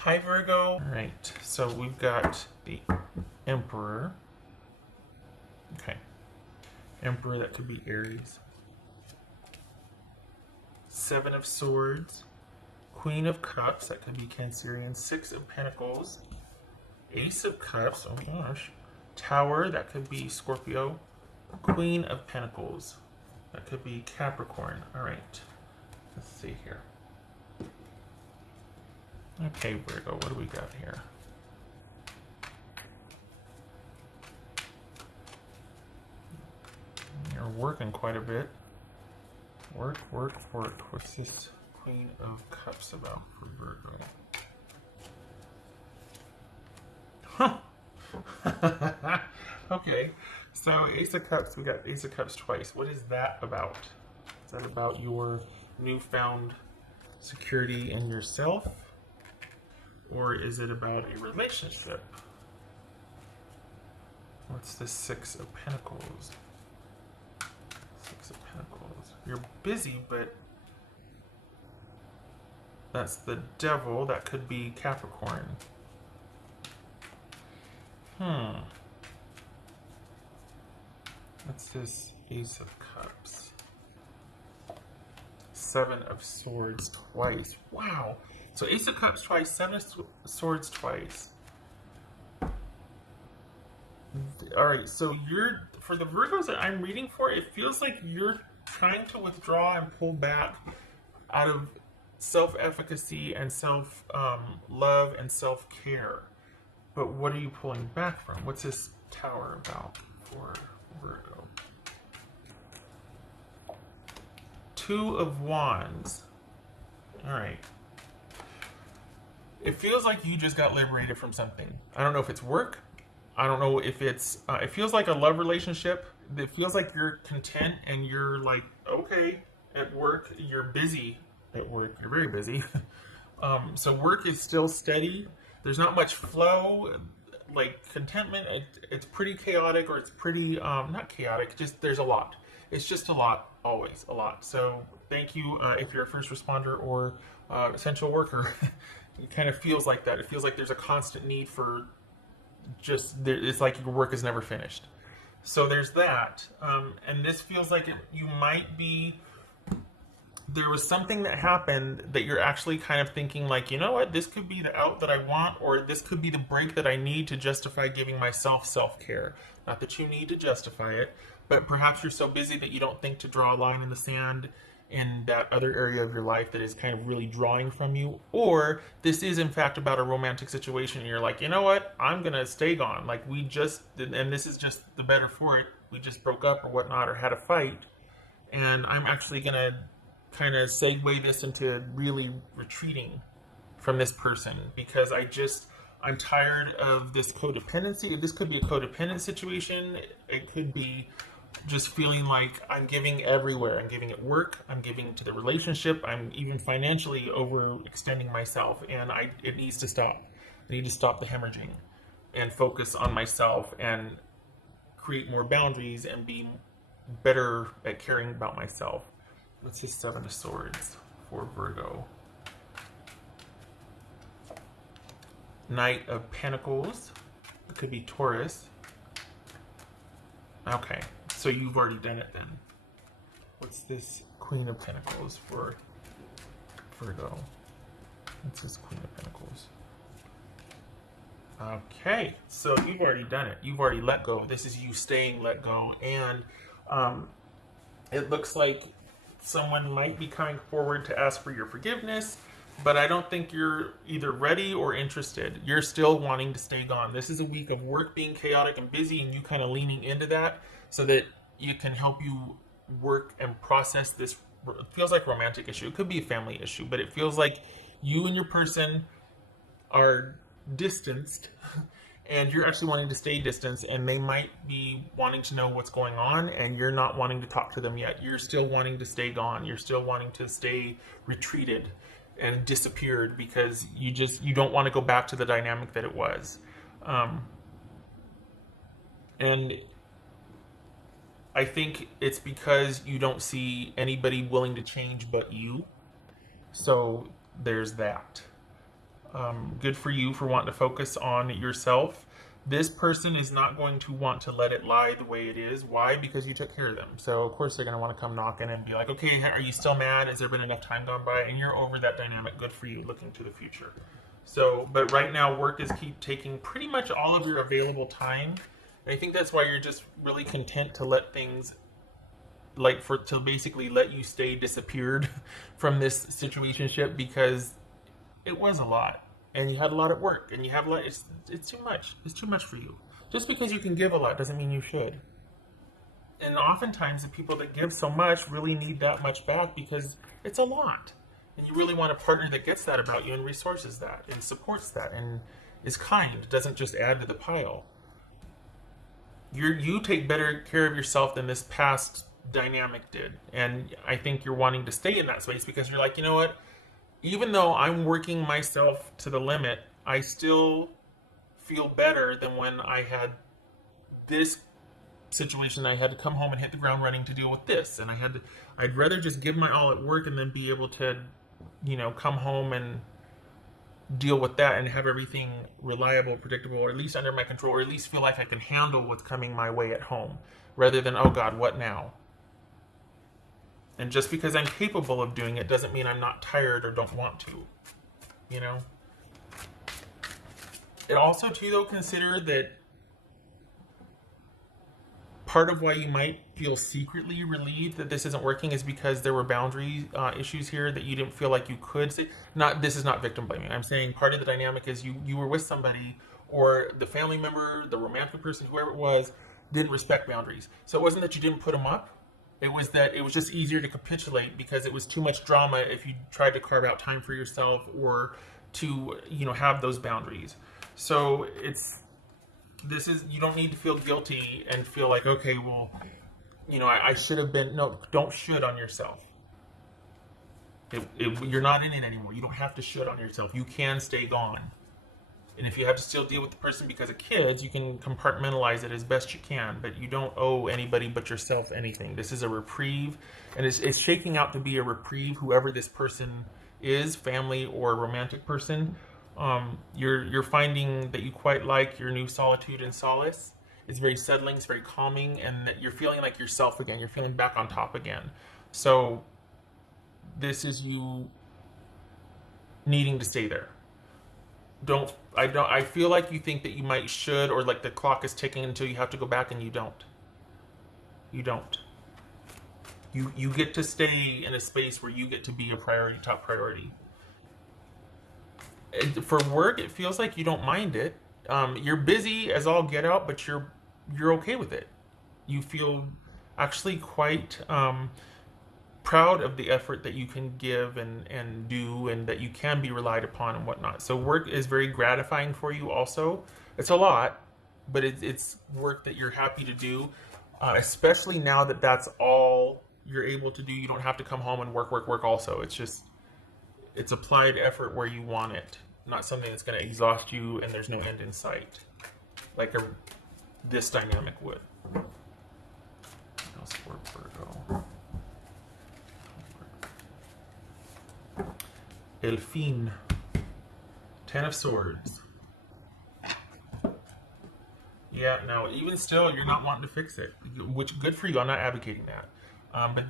Hi Virgo. All right, so we've got the Emperor. Okay, Emperor, that could be Aries. Seven of Swords. Queen of Cups, that could be Cancerian. Six of Pentacles. Ace of Cups, oh gosh. Tower, that could be Scorpio. Queen of Pentacles, that could be Capricorn. All right, let's see here. Okay, Virgo, what do we got here? You're working quite a bit. Work, work, work. What's this Queen of Cups about for Virgo? Huh. Okay, so Ace of Cups, we got Ace of Cups twice. What is that about? Is that about your newfound security in yourself? Or is it about a relationship? What's the Six of Pentacles? Six of Pentacles. You're busy, but that's the Devil. That could be Capricorn. What's this Ace of Cups? Seven of Swords twice. Wow. So Ace of Cups twice, Seven of Swords twice. Alright, so for the Virgos that I'm reading for, it feels like you're trying to withdraw and pull back out of self-efficacy and self-love and self-care. But what are you pulling back from? What's this Tower about for Virgo? Two of Wands. Alright. It feels like you just got liberated from something. I don't know if it's work. I don't know if it's... it feels like a love relationship. It feels like you're content and you're like, okay, at work. You're busy at work. You're very busy. So work is still steady. There's not much flow. Like contentment, it's pretty chaotic, or it's pretty... not chaotic, just there's a lot. It's just a lot, always a lot. So thank you if you're a first responder or essential worker. It kind of feels like that. It feels like there's a constant need for it's like your work is never finished. So there's that. And this feels like you might be, there was something that happened that you're actually kind of thinking like, you know what, this could be the out that I want, or this could be the break that I need to justify giving myself self-care. Not that you need to justify it, but perhaps you're so busy that you don't think to draw a line in the sand in that other area of your life that is kind of really drawing from you. Or this is in fact about a romantic situation and you're like, you know what, I'm gonna stay gone. Like and this is just the better for it. We just broke up or whatnot, or had a fight. And I'm actually gonna kind of segue this into really retreating from this person because I'm tired of this codependency. This could be a codependent situation. It could be just feeling like I'm giving everywhere. I'm giving at work, I'm giving to the relationship, I'm even financially overextending myself, and it needs to stop. I need to stop the hemorrhaging and focus on myself and create more boundaries and be better at caring about myself. What's this Seven of Swords for Virgo? Knight of Pentacles. It could be Taurus. Okay. So you've already done it then. What's this Queen of Pentacles for Virgo? What's this Queen of Pentacles? Okay, so you've already done it. You've already let go. This is you staying let go. And it looks like someone might be coming forward to ask for your forgiveness, but I don't think you're either ready or interested. You're still wanting to stay gone. This is a week of work being chaotic and busy, and you kind of leaning into that so that you can help you work and process this. It feels like a romantic issue. It could be a family issue, but it feels like you and your person are distanced and you're actually wanting to stay distanced, and they might be wanting to know what's going on and you're not wanting to talk to them yet. You're still wanting to stay gone. You're still wanting to stay retreated and disappeared because you don't want to go back to the dynamic that it was. And I think it's because you don't see anybody willing to change but you. So there's that. Good for you for wanting to focus on yourself. This person is not going to want to let it lie the way it is. Why? Because you took care of them. So of course they're going to want to come knocking and be like, okay, are you still mad? Has there been enough time gone by? And you're over that dynamic. Good for you, looking to the future. So, but right now work is keep taking pretty much all of your available time. And I think that's why you're just really content to let things, like, to basically let you stay disappeared from this situationship, because it was a lot, and you had a lot at work, and you have a lot. It's too much. It's too much for you. Just because you can give a lot doesn't mean you should. And oftentimes the people that give so much really need that much back, because it's a lot. And you really want a partner that gets that about you and resources that and supports that and is kind, doesn't just add to the pile. You take better care of yourself than this past dynamic did. And I think you're wanting to stay in that space because you're like, you know what? Even though I'm working myself to the limit, I still feel better than when I had this situation. I had to come home and hit the ground running to deal with this. And I'd rather just give my all at work and then be able to, come home and deal with that and have everything reliable, predictable, or at least under my control, or at least feel like I can handle what's coming my way at home, rather than, oh God, what now? And just because I'm capable of doing it doesn't mean I'm not tired or don't want to, It also, too, though, consider that part of why you might feel secretly relieved that this isn't working is because there were boundary issues here that you didn't feel like you could say. This is not victim blaming. I'm saying part of the dynamic is you were with somebody, or the family member, the romantic person, whoever it was, didn't respect boundaries. So it wasn't that you didn't put them up. It was that it was just easier to capitulate because it was too much drama if you tried to carve out time for yourself or to, have those boundaries. So you don't need to feel guilty and feel like, okay, well, I should have been. No, don't should on yourself. You're not in it anymore. You don't have to should on yourself. You can stay gone. And if you have to still deal with the person because of kids, you can compartmentalize it as best you can, but you don't owe anybody but yourself anything. This is a reprieve, and it's shaking out to be a reprieve, whoever this person is, family or romantic person. You're finding that you quite like your new solitude and solace. It's very settling, it's very calming, and that you're feeling like yourself again. You're feeling back on top again. So this is you needing to stay there. I feel like you think that you might should, or like the clock is ticking until you have to go back, and you don't. You don't. You get to stay in a space where you get to be a priority, top priority. For work, it feels like you don't mind it. You're busy as all get out, but you're okay with it. You feel actually quite proud of the effort that you can give and do, and that you can be relied upon and whatnot. So work is very gratifying for you also. It's a lot, but it's work that you're happy to do, especially now that that's all you're able to do. You don't have to come home and work also. It's applied effort where you want it, not something that's going to exhaust you and there's no end in sight, like this dynamic would. What else for Virgo? Elfin, 10 of Swords. Yeah, no, even still, you're not wanting to fix it, which good for you. I'm not advocating that. But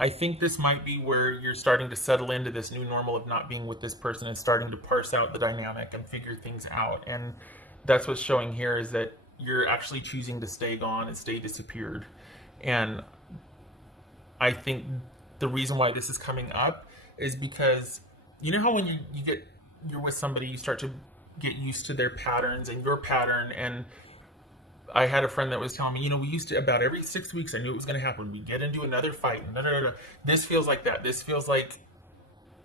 I think this might be where you're starting to settle into this new normal of not being with this person and starting to parse out the dynamic and figure things out. And that's what's showing here, is that you're actually choosing to stay gone and stay disappeared. And I think the reason why this is coming up is because, how when you're with somebody, you start to get used to their patterns and your pattern. And I had a friend that was telling me, we used to, about every 6 weeks, I knew it was going to happen. We'd get into another fight. And This feels like that. This feels like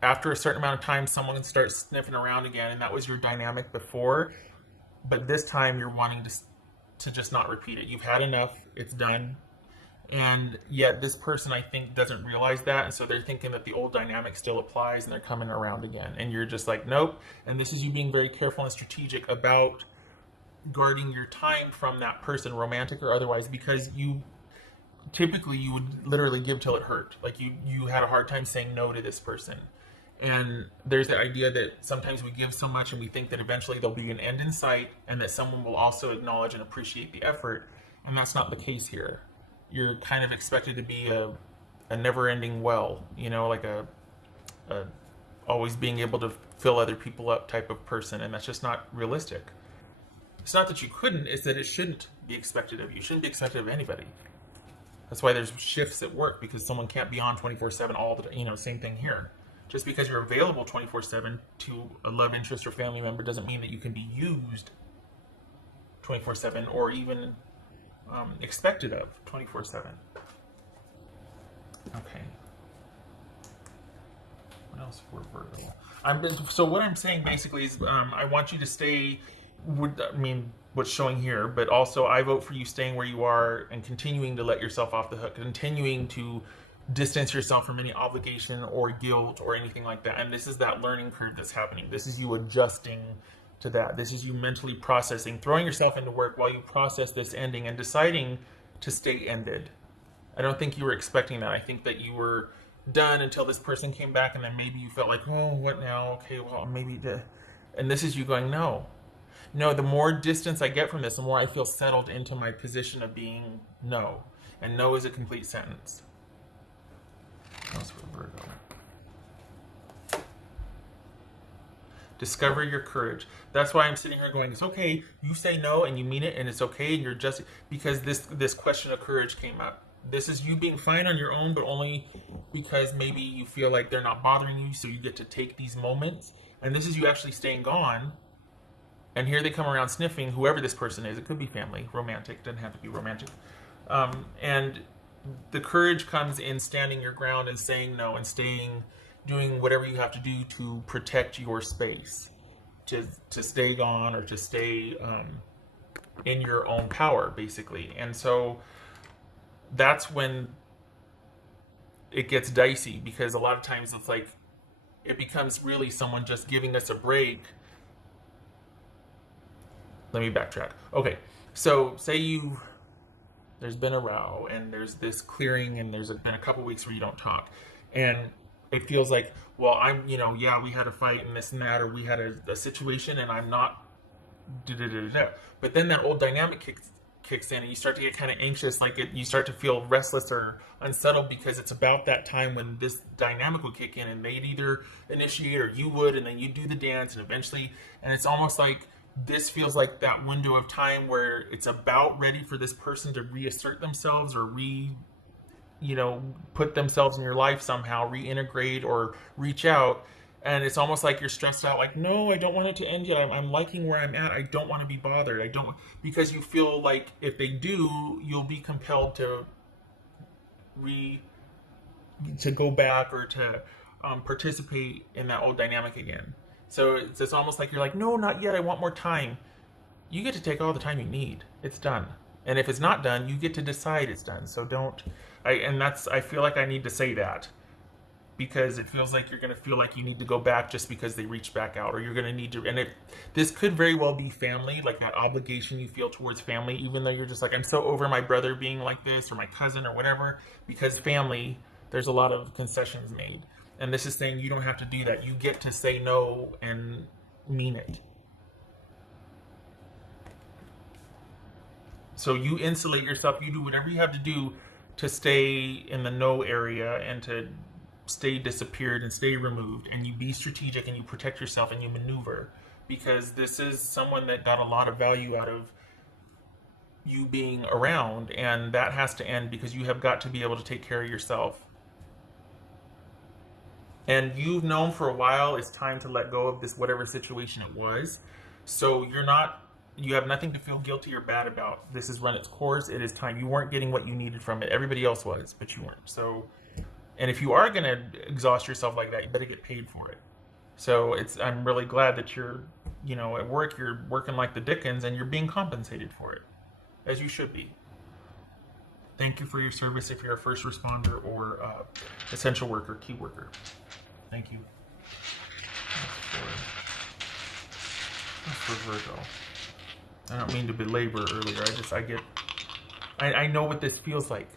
after a certain amount of time, someone starts sniffing around again. And that was your dynamic before. But this time you're wanting to just not repeat it. You've had enough. It's done. And yet this person, I think, doesn't realize that. And so they're thinking that the old dynamic still applies and they're coming around again. And you're just like, nope. And this is you being very careful and strategic about guarding your time from that person, romantic or otherwise, because you would literally give till it hurt. Like you had a hard time saying no to this person. And there's the idea that sometimes we give so much and we think that eventually there'll be an end in sight and that someone will also acknowledge and appreciate the effort. And that's not the case here. You're kind of expected to be a never-ending well, you know, like a always being able to fill other people up type of person, and that's just not realistic. It's not that you couldn't, it's that it shouldn't be expected of you. It shouldn't be expected of anybody. That's why there's shifts at work, because someone can't be on 24/7 all the time. You know, same thing here. Just because you're available 24/7 to a love interest or family member doesn't mean that you can be used 24/7 or even expected of 24/7. Okay. What else for Virgo? So what I'm saying basically is I want you to stay, I mean, what's showing here, but also I vote for you staying where you are and continuing to let yourself off the hook, continuing to distance yourself from any obligation or guilt or anything like that. And this is that learning curve that's happening. This is you adjusting to that. This is you mentally processing, throwing yourself into work while you process this ending and deciding to stay ended. I don't think you were expecting that. I think that you were done until this person came back, and then maybe you felt like, oh, what now? Okay, well, maybe and this is you going, no. The more distance I get from this, the more I feel settled into my position of being no. And no is a complete sentence. That's for Virgo. Discover your courage. That's why I'm sitting here going, it's okay. You say no and you mean it, and it's okay, and you're just, because this question of courage came up. This is you being fine on your own, but only because maybe you feel like they're not bothering you, so you get to take these moments. And this is you actually staying gone. And here they come around sniffing, whoever this person is. It could be family, romantic, doesn't have to be romantic. And the courage comes in standing your ground and saying no and doing whatever you have to do to protect your space, to stay gone or to stay in your own power, basically. And so that's when it gets dicey, because a lot of times it's like it becomes really someone just giving us a break. Let me backtrack. Okay, so say there's been a row and there's this clearing and there's been a couple weeks where you don't talk, and it feels like, well, yeah, we had a fight and this and that, or we had a situation and I'm not but then that old dynamic kicks in and you start to get kind of anxious, you start to feel restless or unsettled, because it's about that time when this dynamic will kick in and they'd either initiate or you would, and then you do the dance, and eventually, and it's almost like this feels like that window of time where it's about ready for this person to reassert themselves or put themselves in your life somehow, reintegrate or reach out. And it's almost like you're stressed out, like, no, I don't want it to end yet. I'm liking where I'm at. I don't want to be bothered. Because you feel like if they do, you'll be compelled to go back or to participate in that old dynamic again. So it's almost like you're like, no, not yet. I want more time. You get to take all the time you need. It's done. And if it's not done, you get to decide it's done. So I feel like I need to say that, because it feels like you're going to feel like you need to go back just because they reached back out, or you're going to need to, and this could very well be family, like that obligation you feel towards family, even though you're just like, I'm so over my brother being like this, or my cousin, or whatever, because family, there's a lot of concessions made. And this is saying you don't have to do that. You get to say no and mean it. So you insulate yourself, you do whatever you have to do to stay in the no area and to stay disappeared and stay removed, and you be strategic and you protect yourself and you maneuver, because this is someone that got a lot of value out of you being around, and that has to end, because you have got to be able to take care of yourself. And you've known for a while it's time to let go of this whatever situation it was. So you have nothing to feel guilty or bad about. This has run its course. It is time. You weren't getting what you needed from it. Everybody else was, but you weren't. So, and if you are going to exhaust yourself like that, you better get paid for it. So I'm really glad that you're, at work, you're working like the Dickens and you're being compensated for it, as you should be. Thank you for your service if you're a first responder or essential worker, key worker. Thank you. That's for Virgo. I don't mean to belabor earlier. I know what this feels like.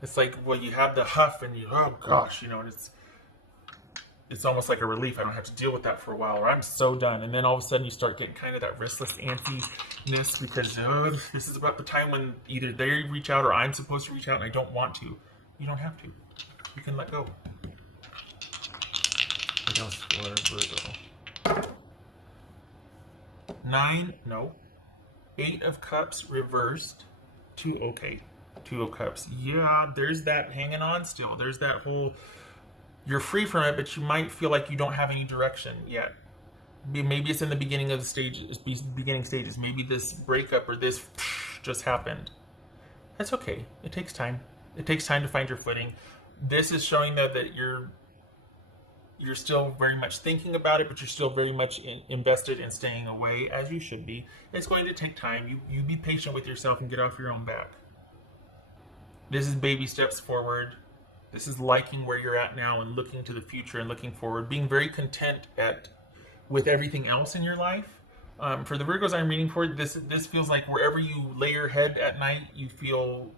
It's like, well, you have the huff and oh gosh, and it's almost like a relief. I don't have to deal with that for a while, or I'm so done. And then all of a sudden you start getting kind of that restless antsiness because this is about the time when either they reach out or I'm supposed to reach out and I don't want to. You don't have to. You can let go. What else for Virgo? 9, no. 8 of Cups reversed. 2, okay. 2 of Cups. Yeah, there's that hanging on still. There's that whole, you're free from it, but you might feel like you don't have any direction yet. Maybe it's in the beginning of the beginning stages. Maybe this breakup or this just happened. That's okay. It takes time. It takes time to find your footing. This is showing that you're still very much thinking about it, but you're still very much invested in staying away, as you should be. It's going to take time. You be patient with yourself and get off your own back. This is baby steps forward. This is liking where you're at now and looking to the future and looking forward, being very content with everything else in your life. For the Virgos I'm reading for, this feels like wherever you lay your head at night, you feel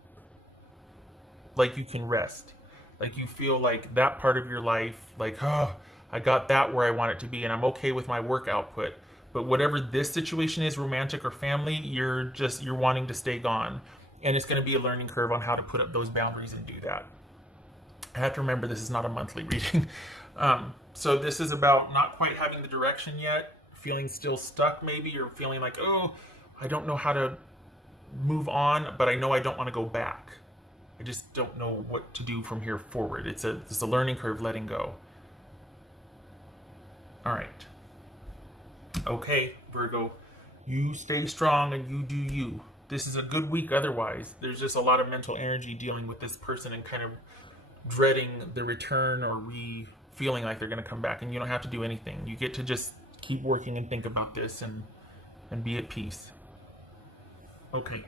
like you can rest. Like you feel like that part of your life, like, oh, I got that where I want it to be and I'm okay with my work output. But whatever this situation is, romantic or family, you're wanting to stay gone. And it's going to be a learning curve on how to put up those boundaries and do that. I have to remember this is not a monthly reading. So this is about not quite having the direction yet, feeling still stuck maybe, or feeling like, oh, I don't know how to move on, but I know I don't want to go back. I just don't know what to do from here forward. It's a learning curve, letting go. All right. Okay, Virgo, you stay strong and you do you. This is a good week otherwise. There's just a lot of mental energy dealing with this person and kind of dreading the return or feeling like they're going to come back, and you don't have to do anything. You get to just keep working and think about this and be at peace. Okay.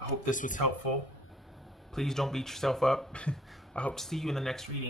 I hope this was helpful. Please don't beat yourself up. I hope to see you in the next reading.